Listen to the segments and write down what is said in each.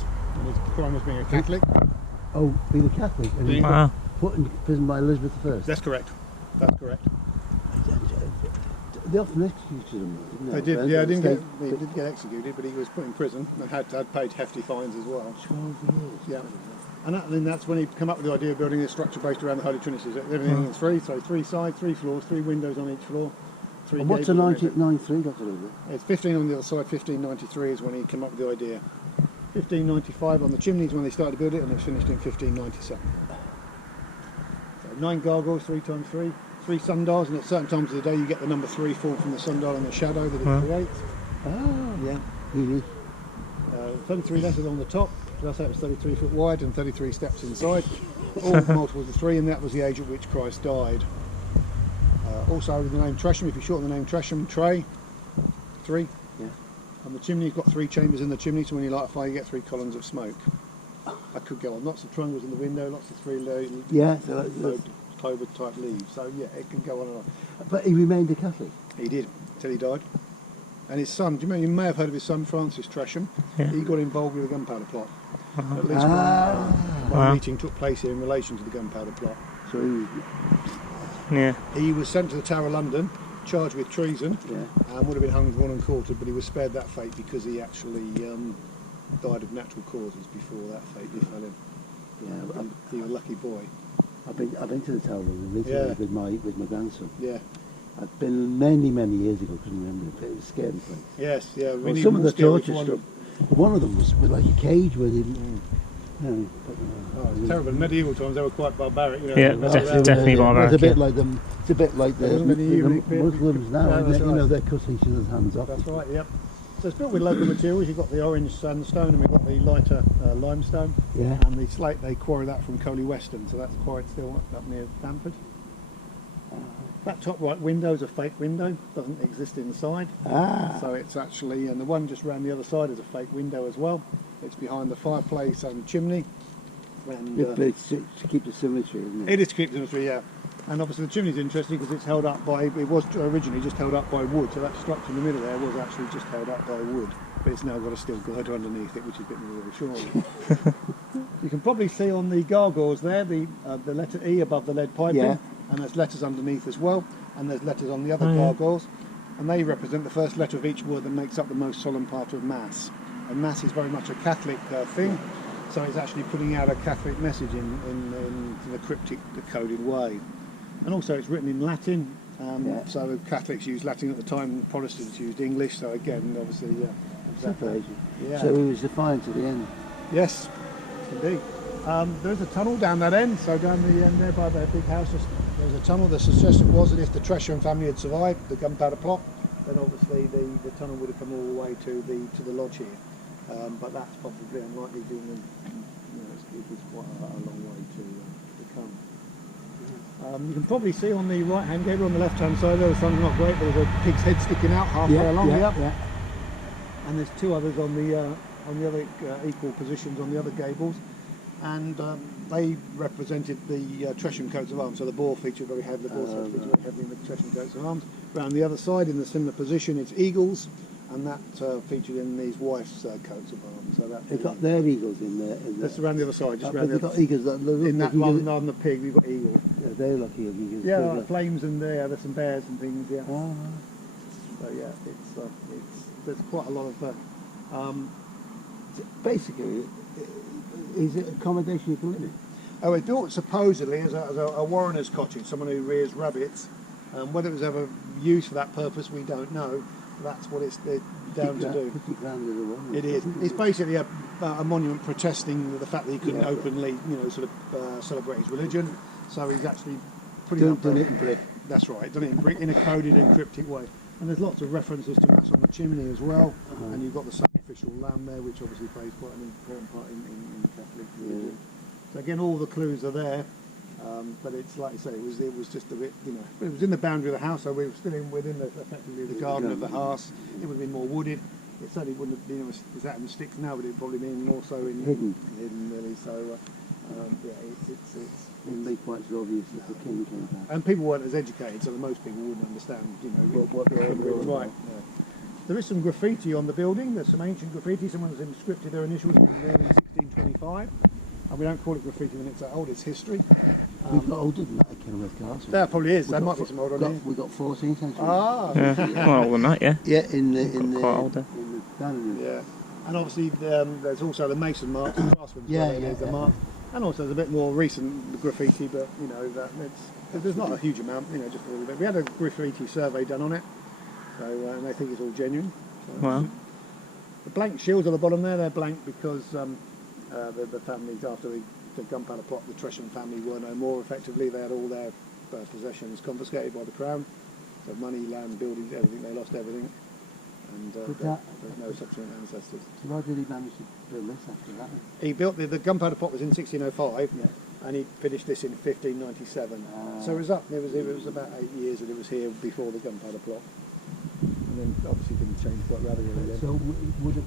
and his crime was being a Catholic. Oh, being a Catholic and he was put in prison by Elizabeth I. That's correct. That's correct. They often executed him, didn't they? They did, yeah, he did get executed, but he was put in prison and had paid hefty fines as well. 12 years. Yeah. And that's when he came up with the idea of building a structure based around the Holy Trinity. Everything in three, so 3 sides, 3 floors, 3 windows on each floor. And what's the 1993 got to do with it? It's 15 on the other side, 1593 is when he came up with the idea. 1595 on the chimneys when they started to build it, and it's finished in 1597. So 9 gargoyles, 3 times 3, 3 sundials, and at certain times of the day you get the number 3 formed from the sundial and the shadow that it creates. Ah, yeah. Really? 33 letters on the top, so that's how it was 33 foot wide and 33 steps inside. All multiples of 3, and that was the age at which Christ died. Also with the name Tresham, if you shorten the name Tresham, Trey, 3. Yeah. And the chimney, you've got 3 chambers in the chimney, so when you light a fire you get 3 columns of smoke. I could go on. Lots of triangles in the window, lots of 3 clover type leaves. So yeah, it can go on and on. But he remained a Catholic? He did, till he died. And his son, do you remember, you may have heard of his son Francis Tresham. Yeah. He got involved with the gunpowder plot. At least one meeting took place here in relation to the gunpowder plot. So he was sent to the Tower of London, charged with treason, and would have been hung, drawn and quartered, but he was spared that fate because he actually died of natural causes before that fate befell him. Yeah, he was a lucky boy. I've been to the Tower of London recently with my grandson. Yeah. I've been many years ago. Couldn't remember it. It was a scary place. Yes, yeah. Well, some of the torture stuff. One of them was with like a cage where they didn't. It's terrible. In medieval times, they were quite barbaric. You know, yeah, definitely barbaric. It's a bit like them. It's a bit like the Muslims now. Yeah, you know, they're cutting each other's hands off. That's right. Yep. So it's built with local materials. You've got the orange sandstone, and we've got the lighter limestone. Yeah. And the slate, they quarry that from Coley Weston, so that's quarried still up near Bamford. That top right window is a fake window, doesn't exist inside. So it's actually, and the one just round the other side is a fake window as well. It's behind the fireplace and chimney. And, but it's to keep the symmetry, isn't it? It is to keep the symmetry, yeah. And obviously the chimney's interesting because it's held up by, it was originally just held up by wood, so that structure in the middle there was actually just held up by wood. But it's now got a steel girder underneath it, which is a bit more reassuring. You can probably see on the gargoyles there, the letter E above the lead piping. Yeah. And there's letters underneath as well, and there's letters on the other gargoyles, and they represent the first letter of each word that makes up the most solemn part of Mass. And Mass is very much a Catholic thing, so it's actually putting out a Catholic message in the cryptic, decoded way. And also it's written in Latin, so Catholics used Latin at the time, Protestants used English, so again, obviously, separation. Yeah. So he was defiant to the end. Yes, indeed. There's a tunnel down that end, so down the end there by the big house, there's a tunnel. The suggestion was that if the Tresham family had survived the gunpowder plot, then obviously the tunnel would have come all the way to the lodge here. But that's possibly unlikely, given it was quite a long way to come. You can probably see on the right-hand gable, on the left-hand side there, the sun's not great, but there's a pig's head sticking out halfway along here. And there's 2 others on the other equal positions on the other gables. And they represented the Tresham coats of arms, so the boar featured very heavily, the boar featured very heavily in the Tresham coats of arms. Round the other side, in the similar position, it's eagles, and that featured in these wife's coats of arms. So that they've got their eagles in there. That's around the other side, just round the other side. Eagles in that one on the pig, we've got eagles. Yeah, they look eagles. Yeah, like flames and there's some bears and things. Yeah. So yeah, it's there's quite a lot of. Basically, is it accommodation you can live in? Oh, it's built supposedly as a warrener's cottage, someone who rears rabbits. Whether it was ever used for that purpose, we don't know. That's what it's down to do. 50 grand is a warrener. It is. It's basically a monument protesting the fact that he couldn't openly, celebrate his religion. So he's actually done it in brick. That's right, done it in brick in a coded and cryptic way. And there's lots of references to Mass on the chimney as well. And you've got the sacrificial lamb there, which obviously plays quite an important part in the Catholic religion. So again, all the clues are there. But it's like I say, it was just a bit, it was in the boundary of the house, so we were still within effectively the garden of the house. It would have been more wooded. It certainly wouldn't have been as out in the sticks now, but it would probably been more so hidden really. So It'd be quite so obvious that the king came back. And people weren't as educated, so most people wouldn't understand, what right. There is some graffiti on the building. There's some ancient graffiti. Someone's inscripted their initials in there in 1625. And we don't call it graffiti when it's that old, it's history. We've got older than that at Kenilworth Castle. There probably is. We've There got might be some older on here. We've got 14th century. Ah, Yeah, well, older than that, yeah. Yeah, in the Quite older. dining room. yeah. And obviously there's also the mason marks, the craftsman's Yeah, brother, there's the mark. And also there's a bit more recent graffiti, but you know that there's not a huge amount, you know, just a little bit. We had a graffiti survey done on it, so and they think it's all genuine. So, Wow. the blank shields on the bottom there, they're blank because the families after the gunpowder plot, the Tresham family were no more. Effectively, they had all their possessions confiscated by the Crown. So money, land, buildings, everything. They lost everything, and there's no subsequent ancestors. So why did he manage to build this after that? He built the gunpowder plot was in 1605, Yeah. and he finished this in 1597. So it was up. It was about 8 years that it was here before the gunpowder plot, and then obviously things changed quite radically. Then. So would have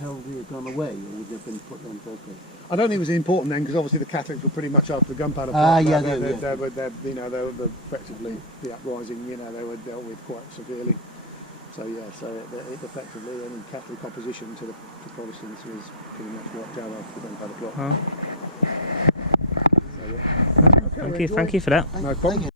heraldry have gone away, or would they have been put on purpose? I don't think it was important then, because obviously the Catholics were pretty much after the gunpowder plot. Yeah, they were effectively the uprising. You know, they were dealt with quite severely. So yeah, so it effectively any Catholic opposition to the Protestants was pretty much wiped out after the gunpowder plot. Wow. So, yeah. Okay, Thank you for that. No problem.